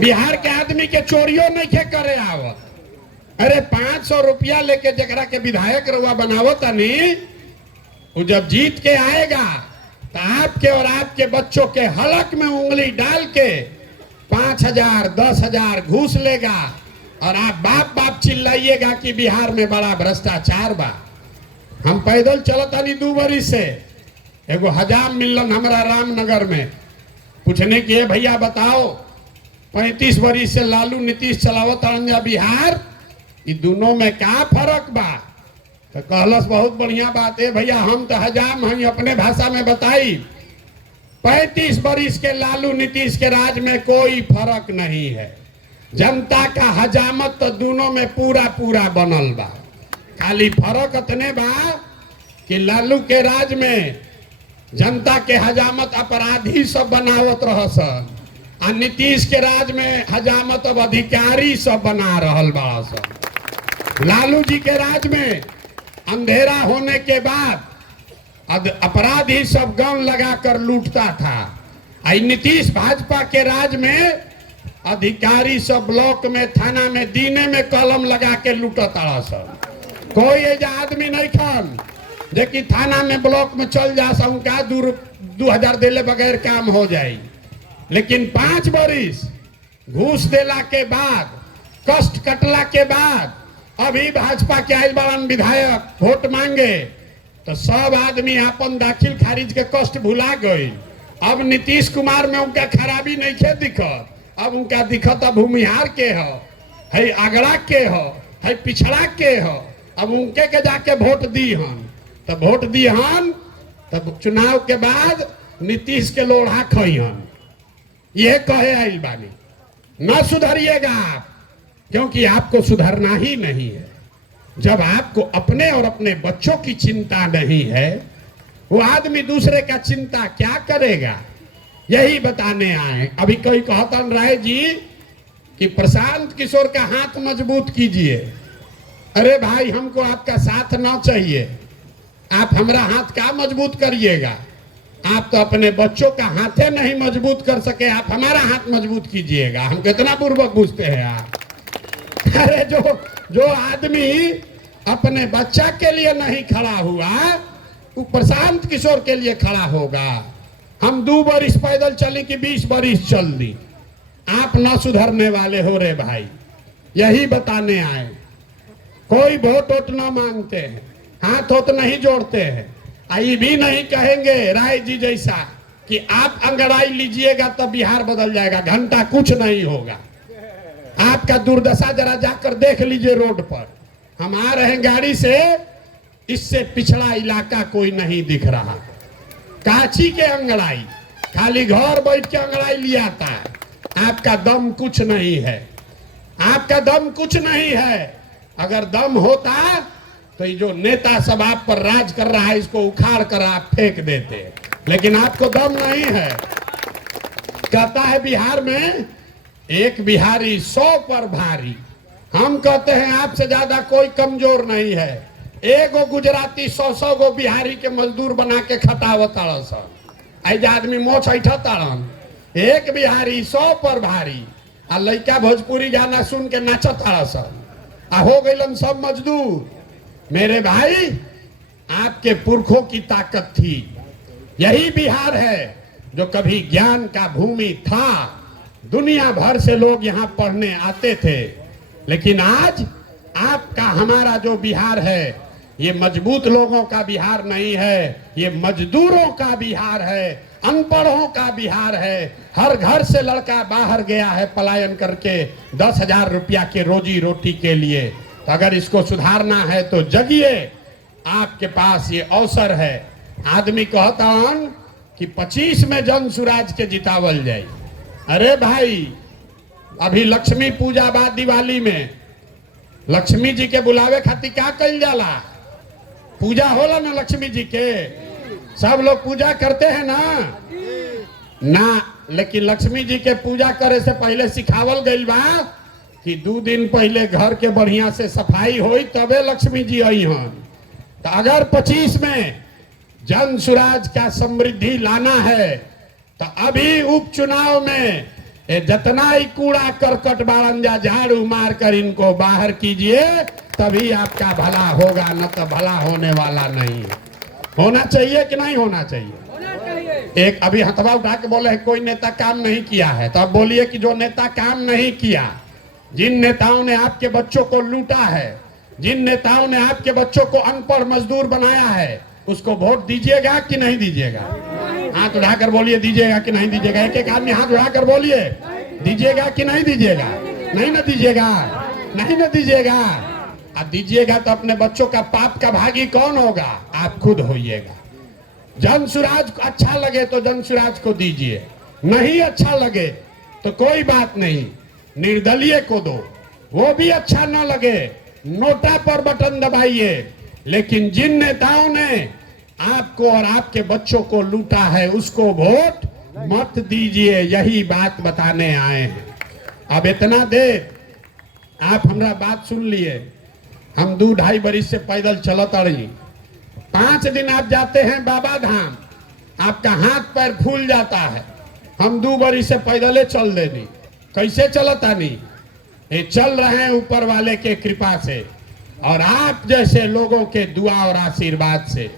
बिहार के आदमी के चोरियो नहीं के करे आवत। अरे 500 रुपया लेके जकरा के विधायक रउआ बनावत नहीं, वो जब जीत के आएगा तो आपके और आपके बच्चों के हलक में उंगली डाल के 5,000 10,000 घूस लेगा और आप बाप बाप चिल्लाइएगा कि बिहार में बड़ा भ्रष्टाचार बा। हम पैदल चलत आनी 2 बरिस से, एगो हजाम मिलन हमारा रामनगर में, पूछने के भैया बताओ 35 बरिस से लालू नीतीश चलावत जा बिहार, ये दोनों में क्या फर्क बा? तो कहलस बहुत बढ़िया बात है भैया, हम तो हजाम हैं, अपने भाषा में बताई 35 बरिस के लालू नीतीश के राज में कोई फर्क नहीं है। जनता का हजामत तो दोनों में पूरा पूरा बनल बा। खाली फर्क इतने बा कि लालू के राज में जनता के हजामत अपराधी सब बनावत रहसन, और नीतीश के राज में हजामत अब अधिकारी सब बना रहल बा सब। लालू जी के राज में अंधेरा होने के बाद अपराधी सब गन लगाकर लूटता था। आई नीतीश भाजपा के राज में अधिकारी सब ब्लॉक में थाना में दीने में कलम लगा के लूटता सब। कोई ऐसा आदमी नहीं खान जे कि थाना में ब्लॉक में चल जा उनका 2,000 देले बगैर काम हो जाए। लेकिन 5 बरिस घूस देला के बाद, कष्ट कटला के बाद अभी भाजपा के आयल बड़न विधायक वोट मांगे तो सब आदमी अपन दाखिल खारिज के कष्ट भुला गए। अब नीतीश कुमार में उनका खराबी नहीं खे दिखत, अब उनका दिखत अब भूमिहार के है आगरा के है पिछड़ा के है। अब उनके के जाके वोट दी हन, तब वोट दी हन तब चुनाव के बाद नीतीश के लोढ़ा खइहन। यह कहे आइल बानी, न सुधरिएगा आप, क्योंकि आपको सुधरना ही नहीं है। जब आपको अपने और अपने बच्चों की चिंता नहीं है, वो आदमी दूसरे का चिंता क्या करेगा? यही बताने आए। अभी कोई कहतन राय जी कि प्रशांत किशोर का हाथ मजबूत कीजिए। अरे भाई, हमको आपका साथ ना चाहिए, आप हमारा हाथ क्या मजबूत करिएगा? आप तो अपने बच्चों का हाथे नहीं मजबूत कर सके, आप हमारा हाथ मजबूत कीजिएगा। हम कितना पूर्वक पूछते हैं आप। अरे जो आदमी अपने बच्चा के लिए नहीं खड़ा हुआ, वो प्रशांत किशोर के लिए खड़ा होगा। हम 2 बरिस पैदल चले कि 20 बरिस चल दी, आप न सुधरने वाले हो रे भाई। यही बताने आए। कोई वोट वोट न मांगते हैं, हाथ वोट नहीं जोड़ते हैं। ये भी नहीं कहेंगे राय जी जैसा कि आप अंगड़ाई लीजिएगा तो बिहार बदल जाएगा। घंटा कुछ नहीं होगा। आपका दुर्दशा जरा जाकर देख लीजिए रोड पर। हम आ रहे हैं गाड़ी से, इससे पिछड़ा इलाका कोई नहीं दिख रहा। काची के अंगड़ाई, खाली घर बैठ के अंगड़ाई लिया था। आपका दम कुछ नहीं है, आपका दम कुछ नहीं है। अगर दम होता तो ये जो नेता सब आप पर राज कर रहा है, इसको उखाड़ कर आप फेंक देते, लेकिन आपको दम नहीं है। कहता है बिहार में एक बिहारी 100 पर भारी। हम कहते हैं आपसे ज्यादा कोई कमजोर नहीं है। एगो गुजराती 100 गो बिहारी के मजदूर बना के खटावत ऐसे आदमी मोछ ऐठा ताड़न। एक बिहारी 100 पर भारी। आ लड़का भोजपुरी गाना सुन के नाचत आ हो गइलन सब मजदूर। मेरे भाई, आपके पुरखों की ताकत थी। यही बिहार है जो कभी ज्ञान का भूमि था। दुनिया भर से लोग यहाँ पढ़ने आते थे, लेकिन आज आपका हमारा जो बिहार है, ये मजबूत लोगों का बिहार नहीं है, ये मजदूरों का बिहार है, अनपढ़ों का बिहार है। हर घर से लड़का बाहर गया है पलायन करके 10,000 रुपया के रोजी रोटी के लिए। तो अगर इसको सुधारना है तो जगिए, आपके पास ये अवसर है। आदमी कहता हन कि 25 में जन सुराज के जितावल जाए। अरे भाई, अभी लक्ष्मी पूजा बाद दिवाली में लक्ष्मी जी के बुलावे खातिर क्या कइल जाला? पूजा होला ना लक्ष्मी जी के, सब लोग पूजा करते हैं ना। लेकिन लक्ष्मी जी के पूजा करे से पहले सिखावल गइल बा कि 2 दिन पहले घर के बढ़िया से सफाई होई तबे लक्ष्मी जी आई हन। तो अगर 25 में जन सुराज का समृद्धि लाना है तो अभी उपचुनाव में ये जितना ही कूड़ा करकट बारंजा झाड़ू मार कर इनको बाहर कीजिए, तभी आपका भला होगा, न तो भला होने वाला नहीं। होना चाहिए कि नहीं होना चाहिए? एक अभी हथवा उठा के बोले कोई नेता काम नहीं किया है, तो अब बोलिए कि जो नेता काम नहीं किया, जिन नेताओं ने आपके बच्चों को लूटा है, जिन नेताओं ने आपके बच्चों को अनपढ़ मजदूर बनाया है, उसको वोट दीजिएगा कि नहीं दीजिएगा? हाथ उठाकर बोलिए दीजिएगा कि नहीं दीजिएगा। एक एक आदमी हाथ उठाकर बोलिए दीजिएगा कि नहीं दीजिएगा? नहीं ना दीजिएगा, नहीं ना दीजिएगा। अब दीजिएगा तो अपने बच्चों का पाप का भागी कौन होगा? आप खुद होइएगा। जन सुराज अच्छा लगे तो जन सुराज को दीजिए, नहीं अच्छा लगे तो कोई बात नहीं, निर्दलीय को दो। वो भी अच्छा न लगे, नोटा पर बटन दबाइए। लेकिन जिन नेताओं ने आपको और आपके बच्चों को लूटा है, उसको वोट मत दीजिए। यही बात बताने आए हैं। अब इतना देर आप हमारा बात सुन लिए। हम 2-2.5 बरिस से पैदल चलत रही। 5 दिन आप जाते हैं बाबा धाम, आपका हाथ पैर फूल जाता है। हम 2 बरिस से पैदले चल देनी। कैसे चलता नहीं? ये चल रहे हैं ऊपर वाले के कृपा से और आप जैसे लोगों के दुआ और आशीर्वाद से।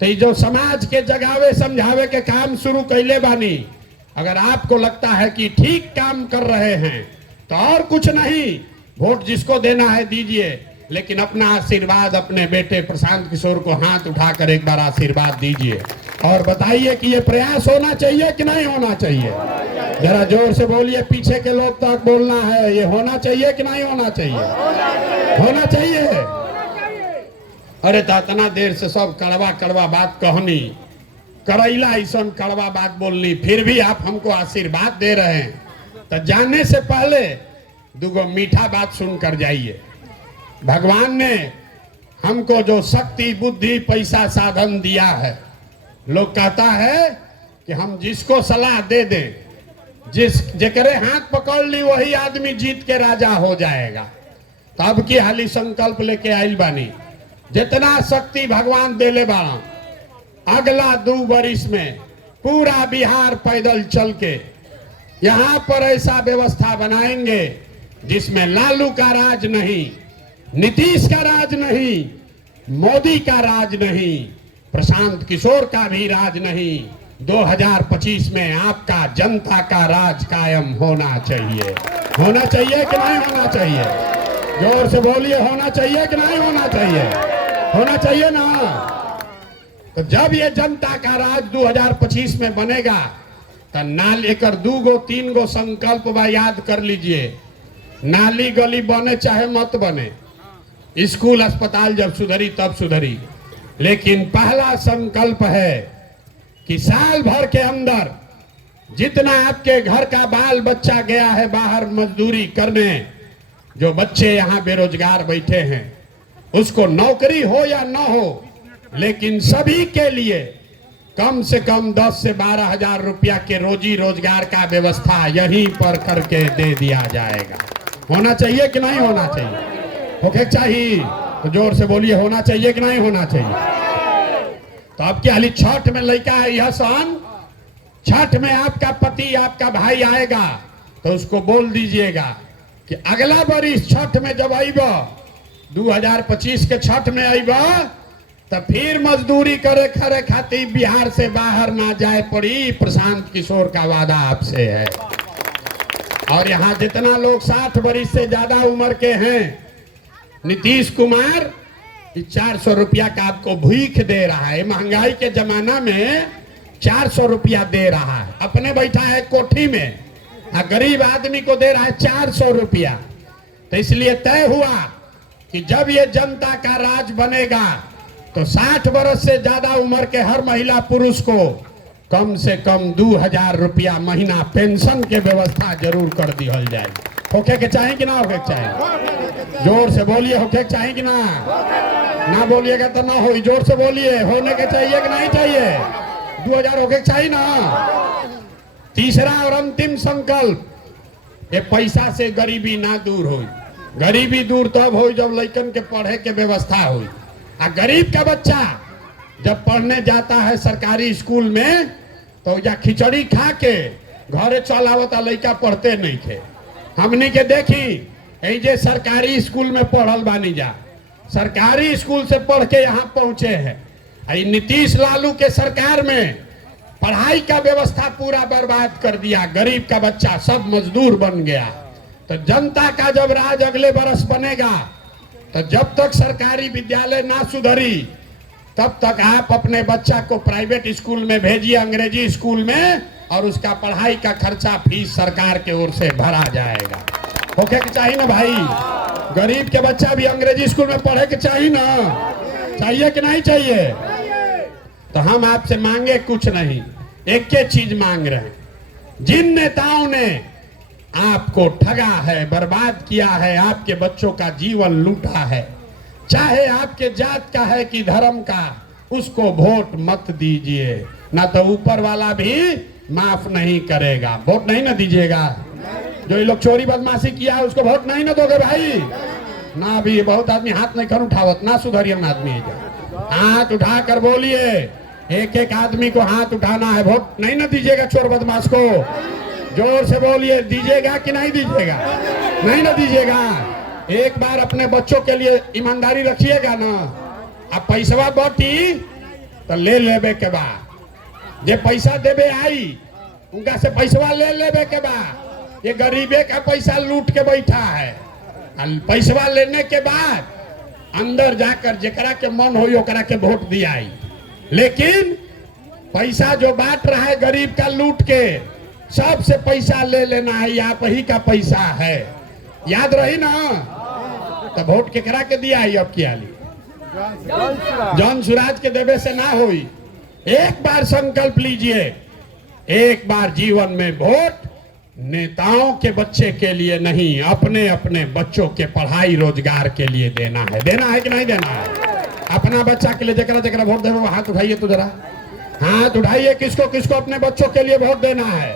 तो ये जो समाज के जगावे समझावे के काम शुरू कैले बानी, अगर आपको लगता है कि ठीक काम कर रहे हैं तो और कुछ नहीं, वोट जिसको देना है दीजिए, लेकिन अपना आशीर्वाद अपने बेटे प्रशांत किशोर को हाथ उठाकर एक बार आशीर्वाद दीजिए और बताइए कि ये प्रयास होना चाहिए कि नहीं होना चाहिए। जरा जोर से बोलिए, पीछे के लोग तक बोलना है, ये होना चाहिए कि नहीं होना चाहिए? होना चाहिए। अरे तो इतना देर से सब कड़वा कड़वा बात कहनी, करैला ऐसा कड़वा बात बोलनी, फिर भी आप हमको आशीर्वाद दे रहे हैं। तो जाने से पहले 2 मीठा बात सुनकर जाइए। भगवान ने हमको जो शक्ति बुद्धि पैसा साधन दिया है, लोग कहता है कि हम जिसको सलाह दे दें, जेकरे हाथ पकड़ ली वही आदमी जीत के राजा हो जाएगा। तो अब की हाली संकल्प लेके आइल बानी, जितना शक्ति भगवान देले बाड़ा, अगला 2 बरिस में पूरा बिहार पैदल चल के यहाँ पर ऐसा व्यवस्था बनाएंगे जिसमें लालू का राज नहीं, नीतीश का राज नहीं, मोदी का राज नहीं, प्रशांत किशोर का भी राज नहीं। 2025 में आपका जनता का राज कायम होना चाहिए। होना चाहिए कि नहीं होना चाहिए? जोर से बोलिए, होना चाहिए कि नहीं होना चाहिए? होना चाहिए ना। तो जब ये जनता का राज 2025 में बनेगा तो नाल एक 2-3 संकल्प बा याद कर लीजिए। नाली गली बने चाहे मत बने, स्कूल अस्पताल जब सुधरी तब सुधरी, लेकिन पहला संकल्प है कि साल भर के अंदर जितना आपके घर का बाल बच्चा गया है बाहर मजदूरी करने, जो बच्चे यहाँ बेरोजगार बैठे हैं, उसको नौकरी हो या न हो, लेकिन सभी के लिए कम से कम 10 से 12 हजार रुपया के रोजी रोजगार का व्यवस्था यहीं पर करके दे दिया जाएगा। होना चाहिए कि नहीं होना चाहिए? होके चाहिए तो जोर से बोलिए, होना चाहिए कि नहीं होना चाहिए? तो आपकी हाली छठ में लड़का है, यह सन छठ में आपका पति आपका भाई आएगा तो उसको बोल दीजिएगा कि अगला बरिस छठ में जब आईबा 2025 के छठ में आईबा तो फिर मजदूरी करे खरे खातिर बिहार से बाहर ना जाए पड़ी। प्रशांत किशोर का वादा आपसे है। और यहाँ जितना लोग 60 बरिस से ज्यादा उम्र के हैं, नीतीश कुमार 400 रुपया का आपको भीख दे रहा है। महंगाई के जमाना में 400 रुपया दे रहा है, अपने बैठा है कोठी में, गरीब आदमी को दे रहा है 400 रुपया। तो इसलिए तय हुआ कि जब ये जनता का राज बनेगा तो 60 बरस से ज्यादा उम्र के हर महिला पुरुष को कम से कम 2000 रुपया महीना पेंशन के व्यवस्था जरूर कर दी जाएगी। होके के चाहे कि ना होके के चाहे? जोर से बोलिए, होके के चाहे कि ना? ना बोलिएगा तो ना हो। जोर से बोलिए, होने के चाहिए कि नहीं चाहिए? 2000 होके के चाहिए ना। तीसरा और अंतिम संकल्प, ये पैसा से गरीबी ना दूर हो। गरीबी दूर तब हो जब लड़कन के पढ़े के व्यवस्था हो। गरीब का बच्चा जब पढ़ने जाता है सरकारी स्कूल में तो या खिचड़ी खा के घरे चल आवता लड़का पढ़ते नहीं थे। हमनी के देखी यही जे सरकारी स्कूल में पढ़ल बानी जा, सरकारी स्कूल से पढ़ के यहाँ पहुंचे हैं। नीतीश लालू के सरकार में पढ़ाई का व्यवस्था पूरा बर्बाद कर दिया, गरीब का बच्चा सब मजदूर बन गया। तो जनता का जब राज अगले बरस बनेगा, तो जब तक सरकारी विद्यालय ना सुधरी तब तक आप अपने बच्चा को प्राइवेट स्कूल में भेजिए, अंग्रेजी स्कूल में, और उसका पढ़ाई का खर्चा फीस सरकार के ओर से भरा जाएगा। होके के चाहिए ना भाई, गरीब के बच्चा भी अंग्रेजी स्कूल में पढ़े के चाहिए ना, चाहिए कि नहीं चाहिए? तो हम आपसे मांगे कुछ नहीं, एक ही चीज मांग रहे हैं। जिन नेताओं ने आपको ठगा है, बर्बाद किया है, आपके बच्चों का जीवन लूटा है, चाहे आपके जात का है कि धर्म का, उसको वोट मत दीजिए, ना तो ऊपर वाला भी माफ नहीं करेगा। वोट नहीं ना दीजिएगा। जो ये लोग चोरी बदमाशी किया है उसको वोट नहीं ना दोगे भाई ना। भी बहुत आदमी हाथ नहीं कर उठावत ना, सुधरिए ना आदमी, हाथ उठा कर बोलिए, एक एक आदमी को हाथ उठाना है। वोट नहीं ना दीजिएगा चोर बदमाश को, जोर से बोलिए, दीजिएगा कि नहीं दीजिएगा? नहीं ना दीजिएगा। एक बार अपने बच्चों के लिए ईमानदारी रखिएगा ना। अब पैसा बटी तो ले लेबे के बाद, जे पैसा देबे आई उनका से पैसा ले लेबे के बाद, ये गरीबे का पैसा लूट के बैठा है। पैसा लेने के बाद अंदर जाकर जेकरा के मन हो ओकरा के वोट दिया। लेकिन पैसा जो बांट रहा है गरीब का लूट के, सबसे पैसा ले लेना है, आप ही का पैसा है, याद रही ना। तो वोट केकरा के दिया है? अब किया ली जॉन सुराज के देवे से ना हुई। एक बार संकल्प लीजिए, एक बार जीवन में वोट नेताओं के बच्चे के लिए नहीं, अपने अपने बच्चों के पढ़ाई रोजगार के लिए देना है। देना है कि नहीं देना है? अपना बच्चा के लिए जरा जरा वोट देना, हाथ उठाइए तो जरा हाथ उठाइए, किसको किसको अपने बच्चों के लिए वोट देना है।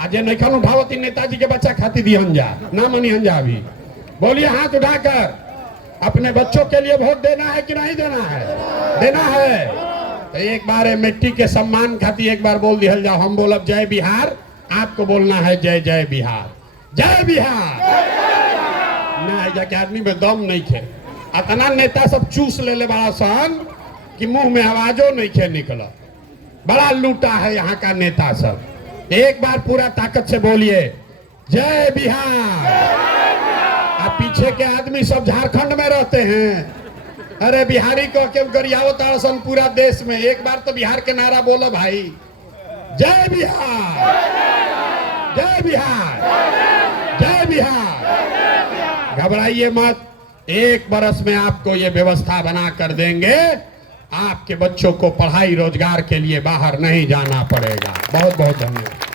आज नहीं उठावती नेताजी के बच्चा खाती दी हंजा ना मनी हंजा। अभी बोलिए हाथ उठाकर, अपने बच्चों के लिए वोट देना है कि नहीं देना है? देना है। तो एक बार मिट्टी के सम्मान खाती एक बार बोल दिया जाओ। हम बोलब जय बिहार, आपको बोलना है जय जय बिहार, जय बिहार। ना जाके आदमी में दम नहीं थे, अतना नेता सब चूस ले ले बड़ा सन कि मुंह में आवाजों नहीं खे निकला। बड़ा लूटा है यहाँ का नेता सब। एक बार पूरा ताकत से बोलिए जय बिहार। अब पीछे के आदमी सब झारखंड में रहते हैं, अरे बिहारी को क्यों गरियाओ तारसन पूरा देश में। एक बार तो बिहार के नारा बोलो भाई, जय बिहार, जय बिहार, जय बिहार। घबराइए मत, एक बरस में आपको ये व्यवस्था बना कर देंगे, आपके बच्चों को पढ़ाई रोजगार के लिए बाहर नहीं जाना पड़ेगा। बहुत बहुत धन्यवाद।